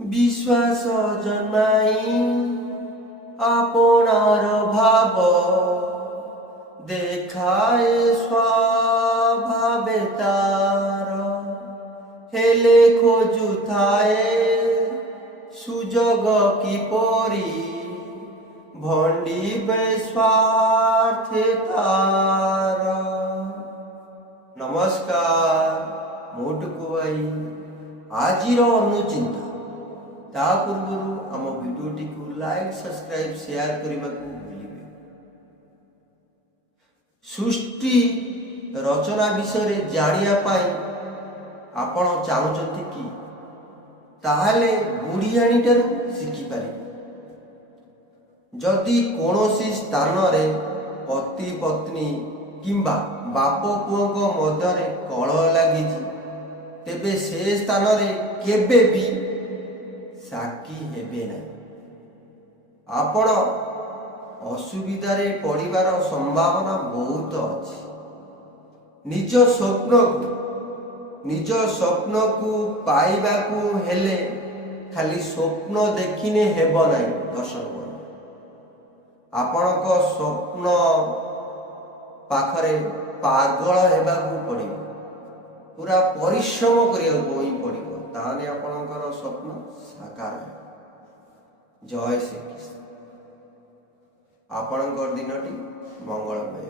विश्वास जन्माई आपणार भाव देखाए स्वाभावे तार हेले खोजु थाए सुजोग किपरि भंडिबे स्वार्थे तार। नमस्कार मोटुकु भाई आजिर अनुचिंता ता पूर्व आम भिडियोटी को लाइक सब्सक्राइब शेयर करने को भूलिबे। सृष्टि रचना विषय जानिया पाई आपण चाहूचंती कि ताहले बुढ़ियाणी ठारू शिखि पारे। जदि कोनोसी स्थान रे पति पत्नी किंबा बाप पुओं मध्य कलह लगी तेबे से स्थान रे केबे भी साक्षी हेबे ना। आपण असुविधारे पड़िबार संभावना बहुत अच्छी। निज स्वप्न को पाइबा को हेले खाली स्वप्न देखिने हेब ना। दर्शक आपणक स्वप्न पाखरे पागल हेबा को पड़िबो, पूरा परिश्रम करिया को ही पड़िबो, ताने आपणकर स्वप्न साकार है। जय श्री कृष्ण। आपणकर दिनटी मंगलमय।